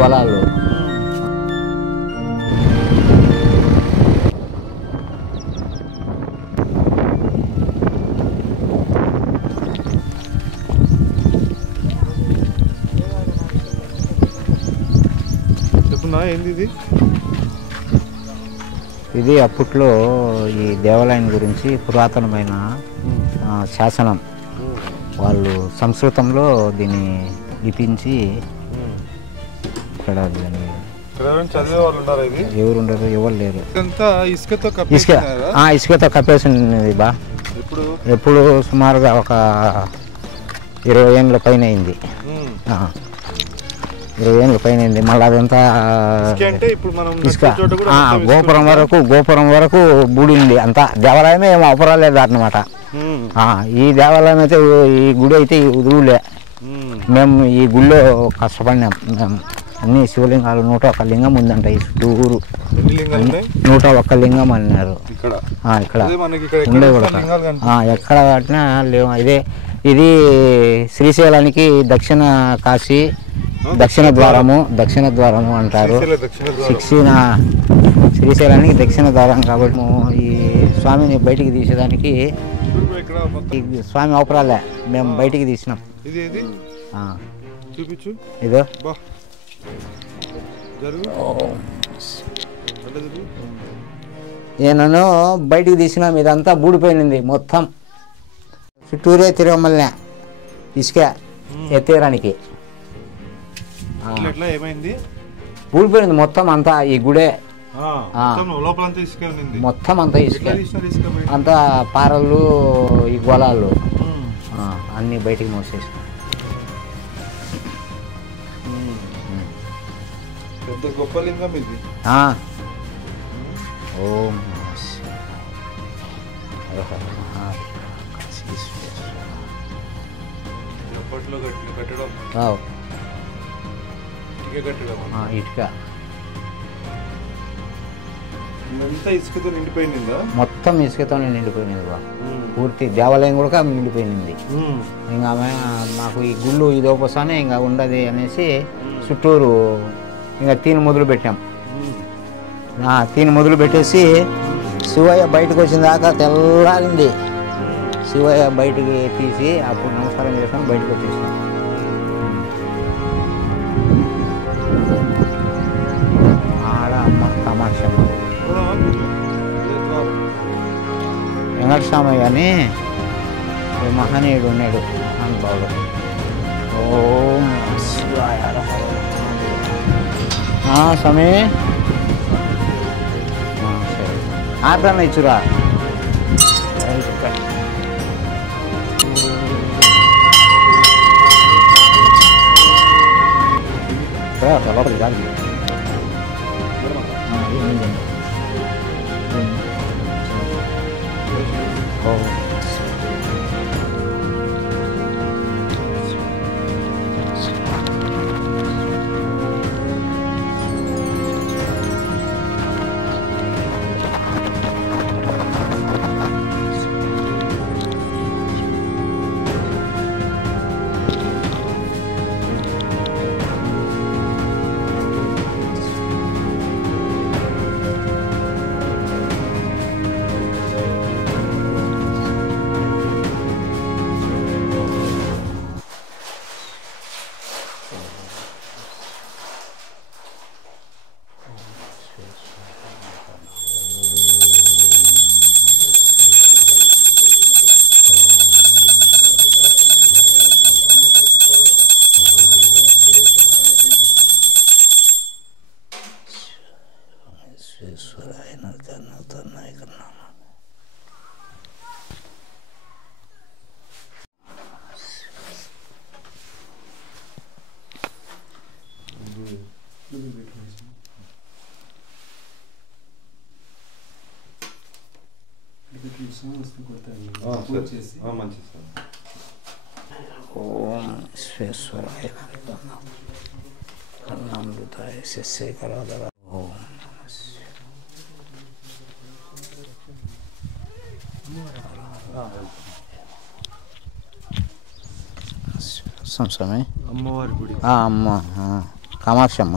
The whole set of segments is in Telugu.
గొలాలు. ఇది అప్పట్లో ఈ దేవాలయం గురించి పురాతనమైన శాసనం. వాళ్ళు సంస్కృతంలో దీన్ని లిపించి ఇక్కడ ఎవరు ఉండరు, ఎవరు లేరు. ఇసుకతో కప్పేసింది బా. ఎప్పుడు సుమారుగా ఒక 20 ఏళ్ళ పైన అయింది. 20 ఏళ్ళ పైన అయింది. మళ్ళీ అదంతా ఇసుక. గోపురం వరకు బూడింది అంతా. దేవాలయమే ఏమో అవపరాలేదు అన్నమాట. ఈ దేవాలయం అయితే, ఈ గుడి అయితే వదులే. మేము ఈ గుడిలో కష్టపడినాం. మేము అన్ని శివలింగాలు 101 లింగం ఉందంట ఈ చుట్టూరు. 101 లింగం అన్నారు ఇక్కడ ఉండే కూడా. ఎక్కడ కట్టినా లేవు. ఇది శ్రీశైలానికి దక్షిణ కాశీ దక్షిణ ద్వారము అంటారు. శ్రీశైలానికి దక్షిణ ద్వారం కాబట్టి ఈ స్వామిని బయటికి తీసేదానికి స్వామి అవపరాలే, మేము బయటికి తీసినాం. ఇదో నేను బయటికి తీసినాం. ఇదంతా బూడిపోయింది మొత్తం. చుట్టూరే తిరగమల్నే ఇసుక ఎత్తేయడానికి. ఊడిపోయింది మొత్తం అంతా. ఈ గుడే మొత్తం అంతా ఇసుక, అంతా పారలు, ఈ గొలాలు అన్నీ బయటికి మోసేసి. గొప్ప లింగం ఇది. ఓం ఇటుక ఇసుకతో నిండిపోయింది. మొత్తం ఇసుకతోనే నిండిపోయింది బా. పూర్తి దేవాలయం కూడా నిండిపోయింది. ఇంకా మాకు ఈ గుళ్ళు ఇది ఒకసారి ఇంకా ఉండదు అనేసి చుట్టూరు ఇంకా తీను మొదలు పెట్టాం. తీను మొదలు పెట్టేసి శివయ్య బయటకు వచ్చిన దాకా తెల్లారింది. శివయ్య బయటికి తీసి అప్పుడు నమస్కారం చేస్తాం, బయటకు వచ్చేసాం. ఆడ అమ్మ కామాక్షమ్మ వెంకటస్వామి అని మహనీయుడు ఉన్నాడు, మహానుభావుడు. ఓం శివాయ. స్వామి సరే ఆర్డర్ ఇచ్చురా. లోపలికి రాదు. ఓం విశ్వేశ్వరాయ కర్ణామృతాయ శశేఖరాధర. ఓం స్వామి అమ్మవారి గుడి. అమ్మ కామాక్షమ్మ.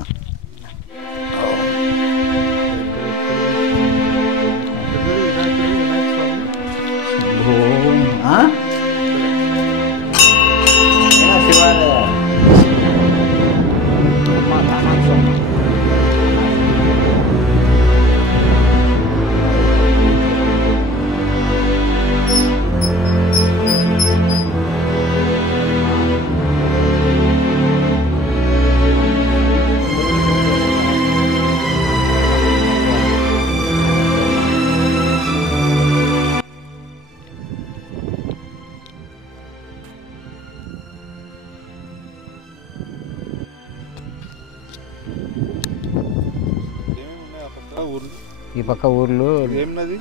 చుట్టుపక్క ఊర్లు. ఏం నది?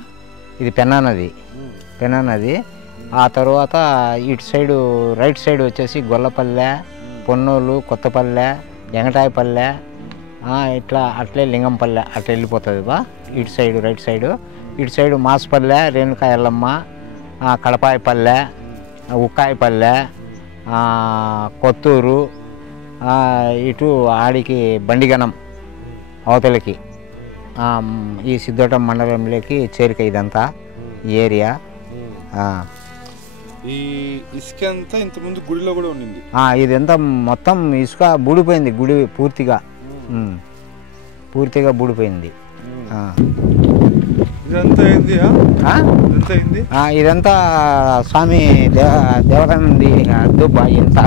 ఇది పెన్నా నది. పెన్నా నది. ఆ తర్వాత ఇటు సైడు రైట్ సైడ్ వచ్చేసి గొల్లపల్లె, పొన్నోలు, కొత్తపల్లె, ఎంగటాయపల్లె, ఇట్లా అట్లే లింగంపల్లె అట్లా వెళ్ళిపోతుంది బా. ఇటు సైడు రైట్ సైడు. ఇటు సైడు మాసపల్లె, రేణుకా ఎల్లమ్మ, కడపాయపల్లె, ఉక్కాయపల్లె, కొత్తూరు, ఇటు ఆడికి బండిగనం అవతలకి ఈ సిద్ధోటం మండలంలోకి చేరిక ఇదంతా ఈ ఏరియా. ఈ ఇసుక అంతా ఇంతకుముందు గుడిలో కూడా ఉండింది. ఇదంతా మొత్తం ఇసుక బూడిపోయింది. గుడి పూర్తిగా బూడిపోయింది. ఇదంతా ఏంది? ఇదంతా స్వామి దేవాలయం దుబ్బ ఇంత